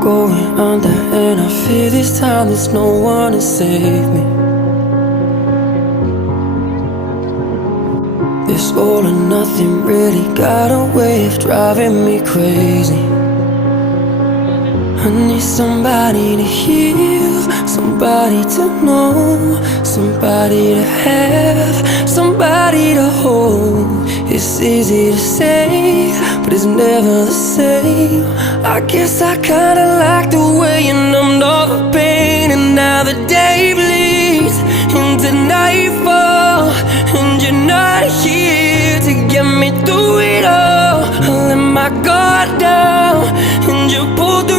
going under, and I fear this time there's no one to save me. This all or nothing really got a way of driving me crazy. I need somebody to heal, somebody to know, somebody to have, somebody to hold. It's easy to say, but it's never the same. I guess I kinda like the way you numbed all the pain, and now the day bleeds into nightfall, and you're not here to get me through it all. I let my guard down, and you pulled